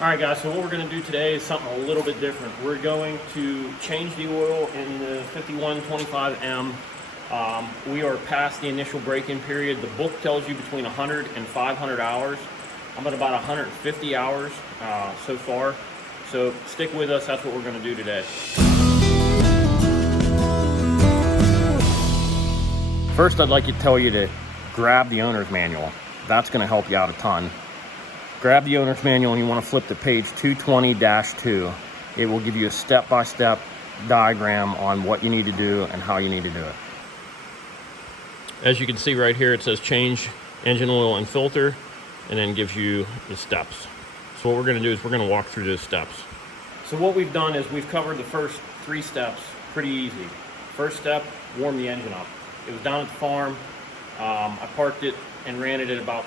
All right, guys, so what we're going to do today is something a little bit different. We're going to change the oil in the 5125M. We are past the initial break-in period. The book tells you between 100 and 500 hours. I'm at about 150 hours so far. So stick with us, that's what we're going to do today. First, I'd like to tell you to grab the owner's manual. That's going to help you out a ton. Grab the owner's manual and you want to flip to page 220-2. It will give you a step-by-step diagram on what you need to do and how you need to do it. As you can see right here, it says change engine oil and filter, and then gives you the steps. So what we're going to do is we're going to walk through those steps. So what we've done is we've covered the first 3 steps pretty easy. First step, warm the engine up. It was down at the farm. I parked it and ran it at about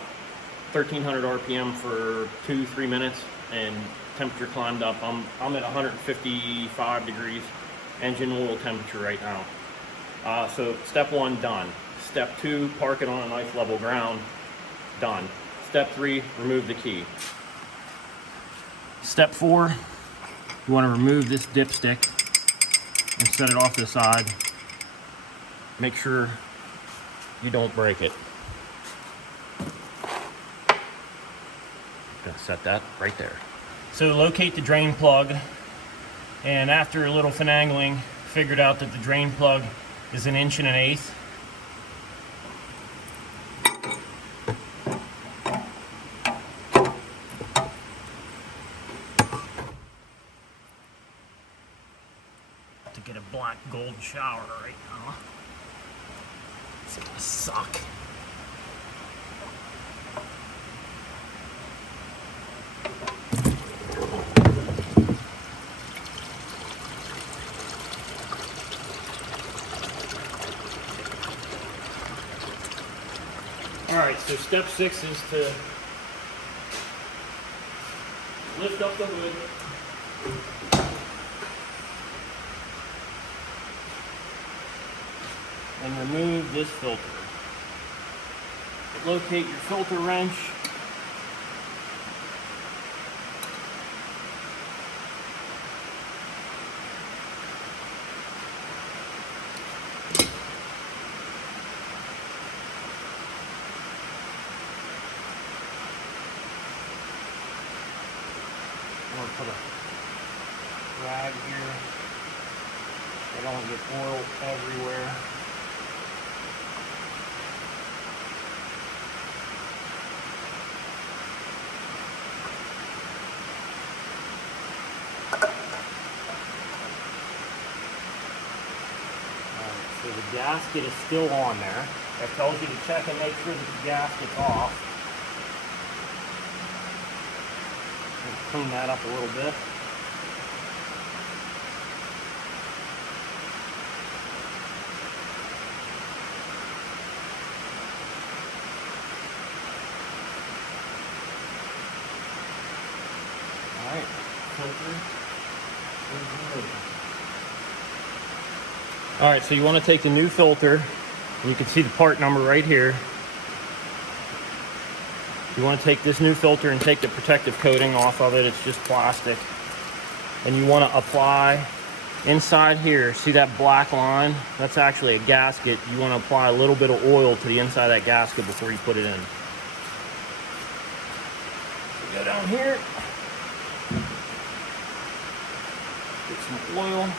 1300 RPM for 2-3 minutes, and temperature climbed up. I'm at 155 degrees engine oil temperature right now. So step 1 done. Step 2, park it on a nice level ground. Done. Step 3, remove the key. Step 4, you want to remove this dipstick and set it off to the side. Make sure you don't break it. Gonna set that right there. So locate the drain plug, and after a little finagling, figured out that the drain plug is 1 1/8 inches. To get a black gold shower right now. It's gonna suck. Alright, so step 6 is to lift up the hood. And remove this filter. Locate your filter wrench. I'm going to put a rag here so I don't get oil everywhere. So the gasket is still on there. That tells you to check and make sure that the gasket's off. Clean that up a little bit. Alright, filter is removed. Alright, so you want to take the new filter, and you can see the part number right here. You want to take this new filter and take the protective coating off of it. It's just plastic. And you want to apply inside here. See that black line? That's actually a gasket. You want to apply a little bit of oil to the inside of that gasket before you put it in. So go down here. Get some oil.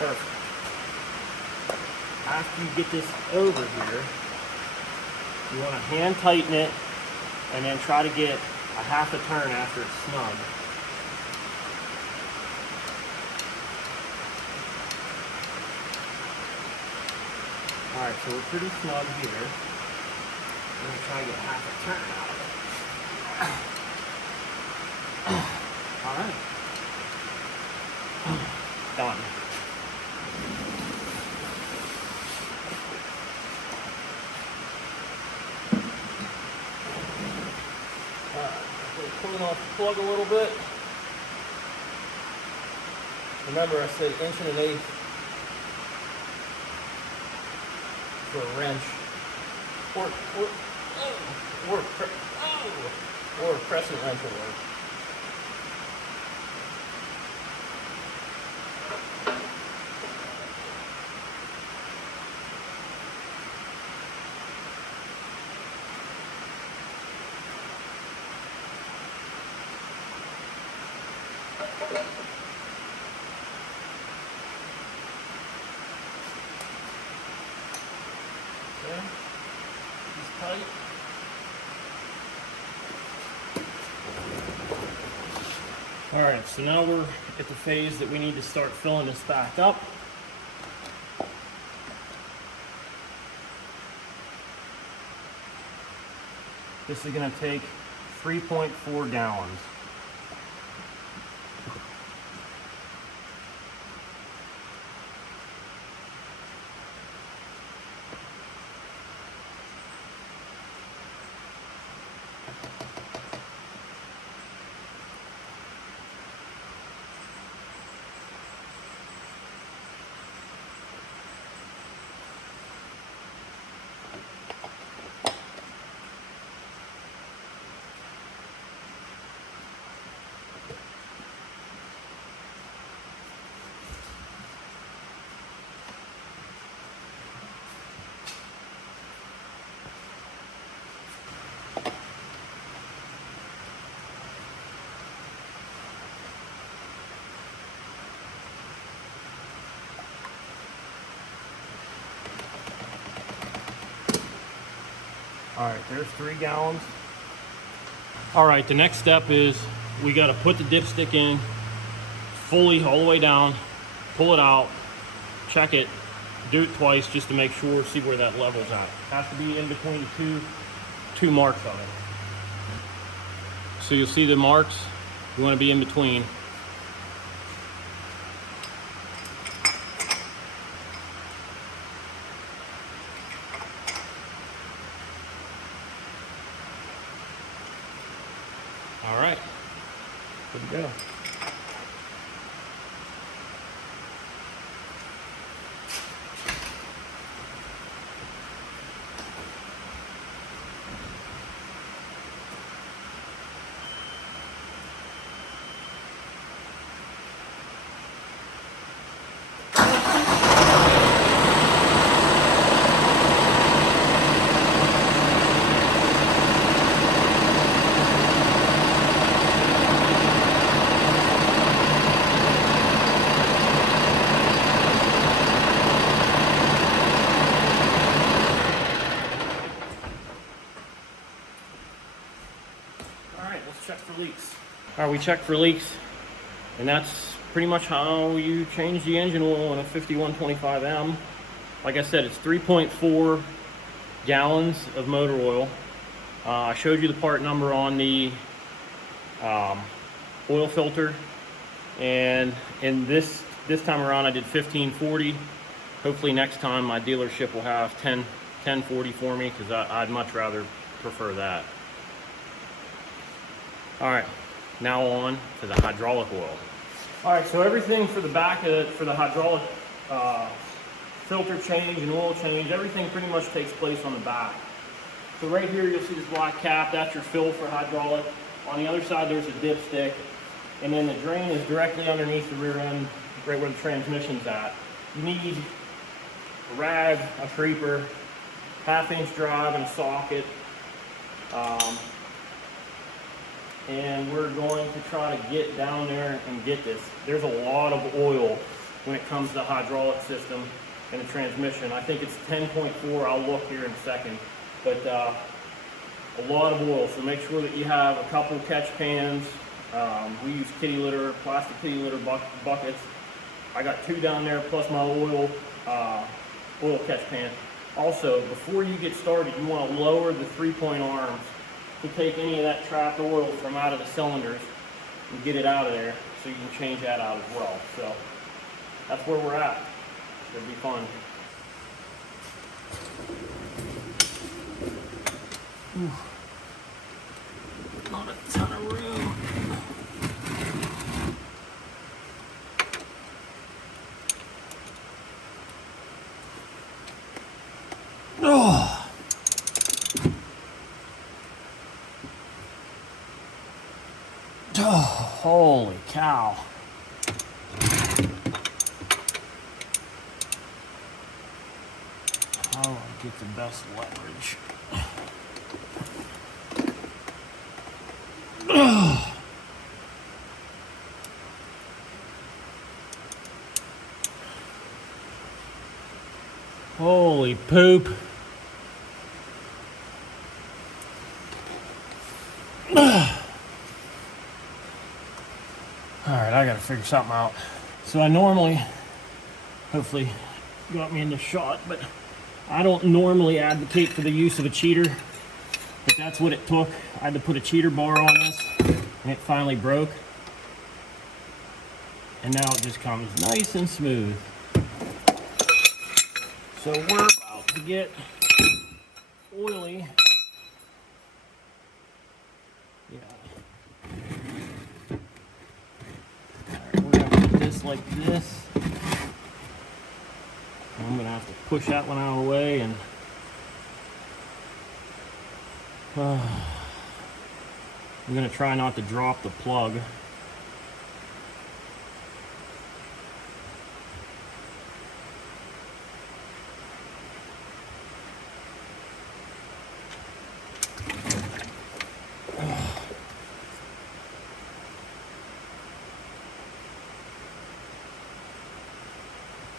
Perfect. After you get this over here, you want to hand tighten it and then try to get a half a turn after it's snug. Alright, so we're pretty snug here. I'm going to try to get half a turn out of it. Alright. Done. Clean off the plug a little bit. Remember I said 1.1 inches for a wrench, or a crescent wrench will work. Okay, he's tight. All right, so now we're at the phase that we need to start filling this back up. This is going to take 3.4 gallons. All right, there's 3 gallons. All right, the next step is we got to put the dipstick in fully all the way down, pull it out, check it, do it twice just to make sure, see where that level's at. Has to be in between two marks on it. So you'll see the marks, you want to be in between. All right, good to go. Check for leaks. All right, we checked for leaks, and that's pretty much how you change the engine oil in a 5125M. Like I said, it's 3.4 gallons of motor oil. I showed you the part number on the oil filter, and in this time around I did 1540. Hopefully next time my dealership will have 1040 for me, because I'd much rather prefer that. All right, now on to the hydraulic oil. All right, so everything for the back of it, for the hydraulic filter change and oil change, everything pretty much takes place on the back. So right here you'll see this black cap, that's your fill for hydraulic. On the other side there's a dipstick, and then the drain is directly underneath the rear end, right where the transmission's at. You need a rag, a creeper, 1/2-inch drive, and a socket. And we're going to try to get down there and get this. There's a lot of oil when it comes to the hydraulic system and the transmission. I think it's 10.4, I'll look here in a second. But a lot of oil, so make sure that you have a couple catch pans. We use kitty litter, plastic kitty litter buckets. I got 2 down there, plus my oil catch pan. Also, before you get started, you want to lower the 3-point arms to take any of that trapped oil from out of the cylinders and get it out of there, so you can change that out as well. So that's where we're at. It'll be fun. Ooh. Not a ton of room. Oh. Oh, holy cow. How do I get the best leverage? Oh. Holy poop. Alright, I gotta figure something out. So I normally, hopefully got me in the shot, but I don't normally advocate for the use of a cheater, but that's what it took. I had to put a cheater bar on this, and it finally broke. And now it just comes nice and smooth. So we're about to get oily. Yeah. Alright, we're gonna put this like this. I'm gonna have to push that one out of the way, and I'm gonna try not to drop the plug.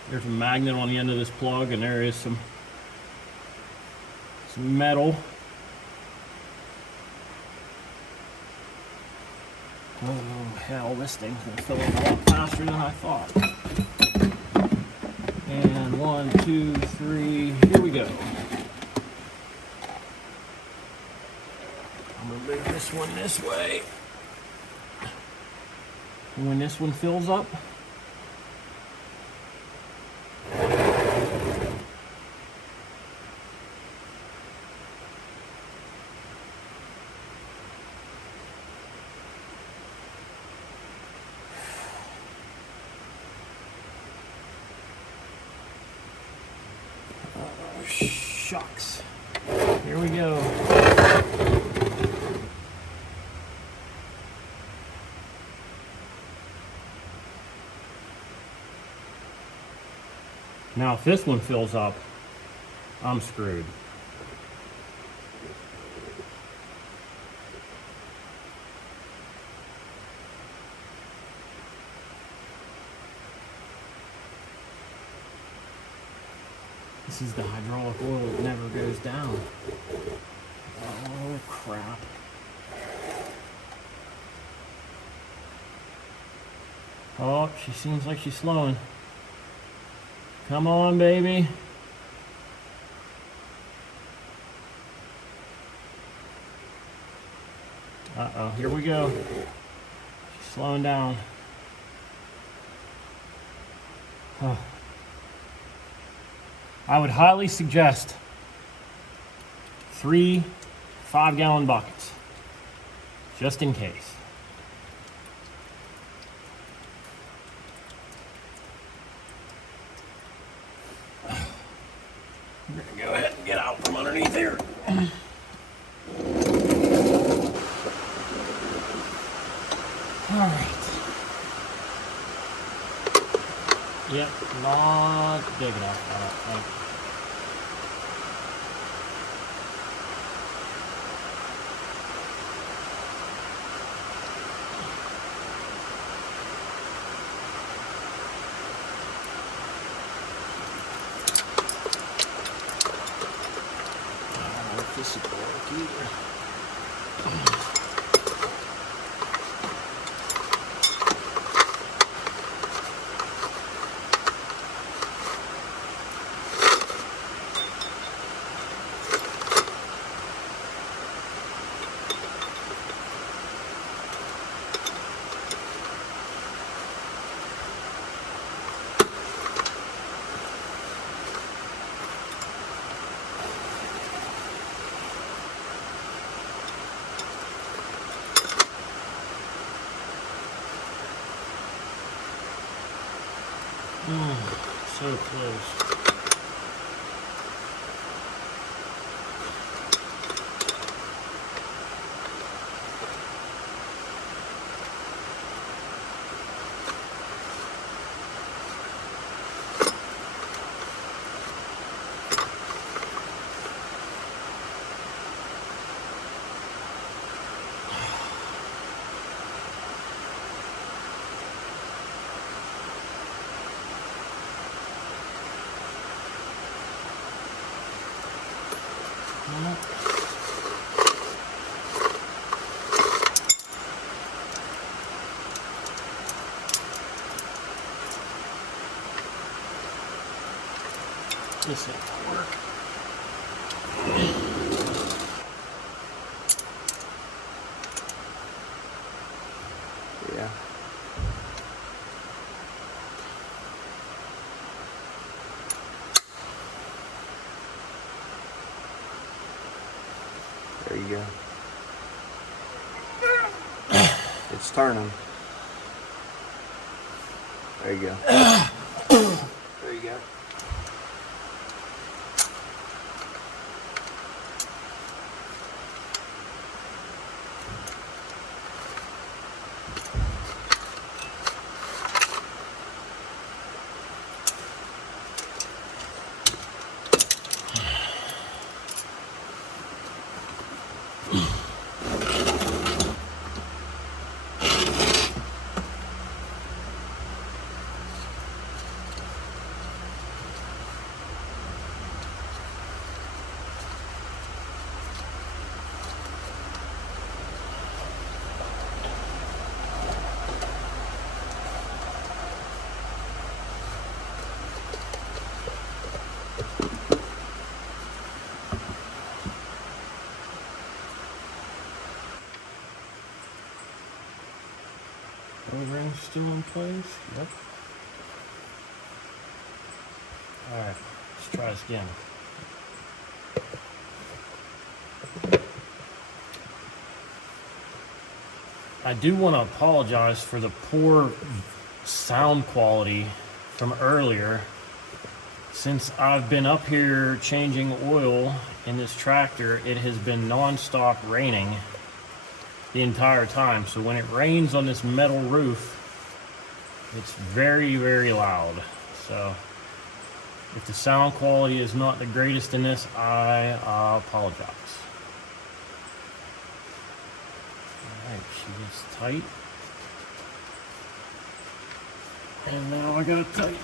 There's a magnet on the end of this plug, and there is some metal. Oh hell, this thing's gonna fill up a lot faster than I thought. And 1, 2, 3, here we go. I'm gonna move this one this way. And when this one fills up, shucks. Here we go. Now if this one fills up, I'm screwed. This is the hydraulic oil that never goes down. Oh crap. Oh, she seems like she's slowing. Come on, baby. Uh-oh, here we go. She's slowing down. Oh. I would highly suggest 3 5-gallon buckets, just in case. I'm gonna go ahead and get out from underneath here. All right. Yep, not big enough, I don't think. This will work either. So close. This will work. Yeah. There you go. It's turning. There you go. There you go. O-ring's still in place. Yep. Alright, let's try this again. I do want to apologize for the poor sound quality from earlier. Since I've been up here changing oil in this tractor, it has been non-stop raining the entire time. So when it rains on this metal roof, it's very, very loud. So if the sound quality is not the greatest in this, I apologize. Alright, she is tight. And now I gotta tighten it.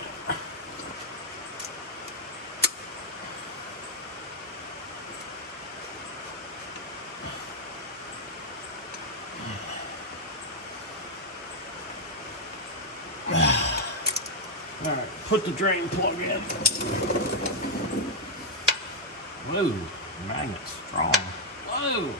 Alright, put the drain plug in. Whoa, the magnet's strong. Whoa!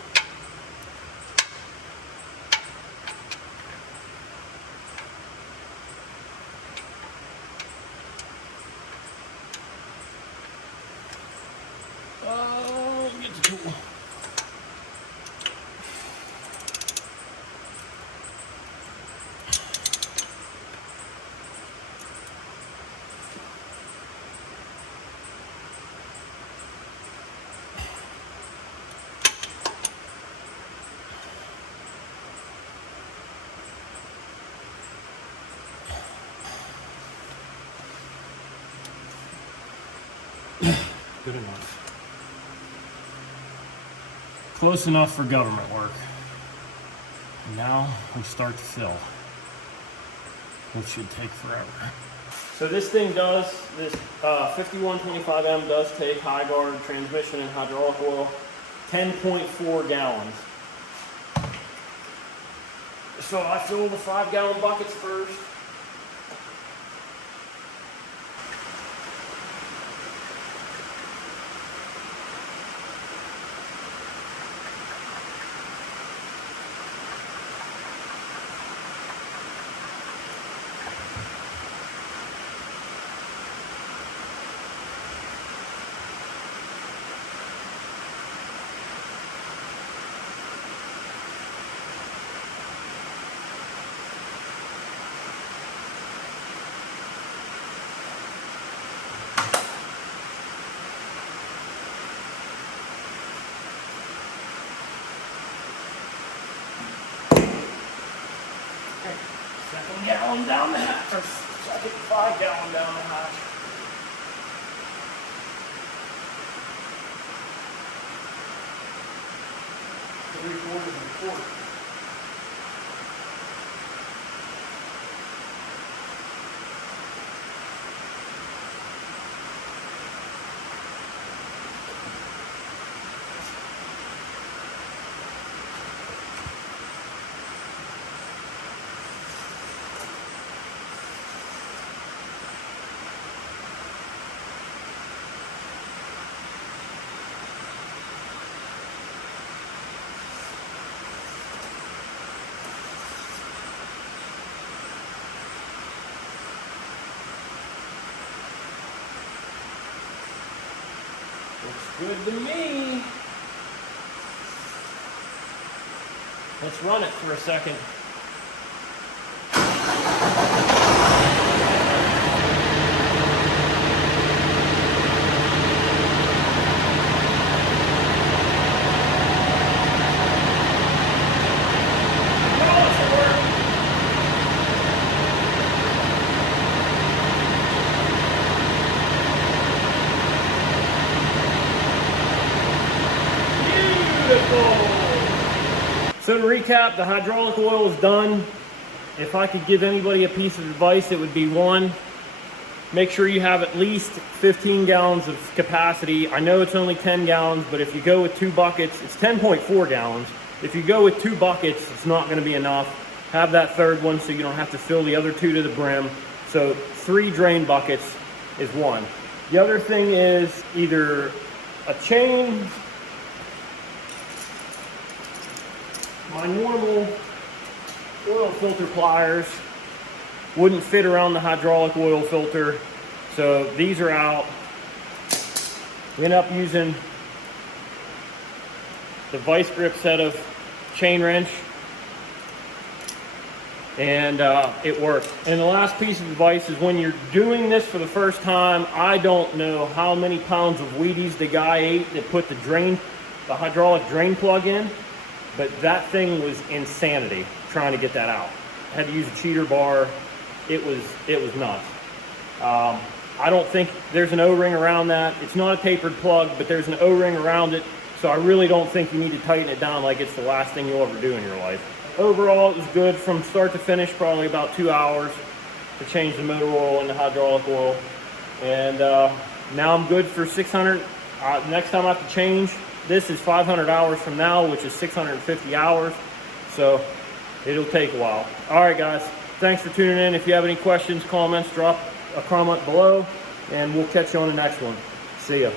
Oh, get the tool. Good enough. Close enough for government work. Now we start to fill, which should take forever. So this thing does, this 5125M does take high guard transmission and hydraulic oil, 10.4 gallons. So I fill the 5-gallon buckets first. Second gallon down the hatch, or second 5-gallon down the hatch. Three-quarters and a quarter. Looks good to me. Let's run it for a second. So to recap, the hydraulic oil is done. If I could give anybody a piece of advice, it would be one, make sure you have at least 15 gallons of capacity. I know it's only 10 gallons, but if you go with 2 buckets, it's 10.4 gallons. If you go with 2 buckets, it's not gonna be enough. Have that third one so you don't have to fill the other 2 to the brim. So 3 drain buckets is one. The other thing is either a chain. My normal oil filter pliers wouldn't fit around the hydraulic oil filter, so these are out. We end up using the vice grip set of chain wrench, and it works. And the last piece of advice is when you're doing this for the first time, I don't know how many pounds of Wheaties the guy ate that put the hydraulic drain plug in. But that thing was insanity trying to get that out. I had to use a cheater bar. It was nuts. I don't think there's an O-ring around that. It's not a tapered plug, but there's an O-ring around it. So I really don't think you need to tighten it down like it's the last thing you'll ever do in your life. Overall, it was good from start to finish, probably about 2 hours to change the motor oil and the hydraulic oil. And now I'm good for 600. Next time I have to change, this is 500 hours from now, which is 650 hours. So it'll take a while. All right, guys, thanks for tuning in. If you have any questions, comments, drop a comment below, and we'll catch you on the next one. See ya.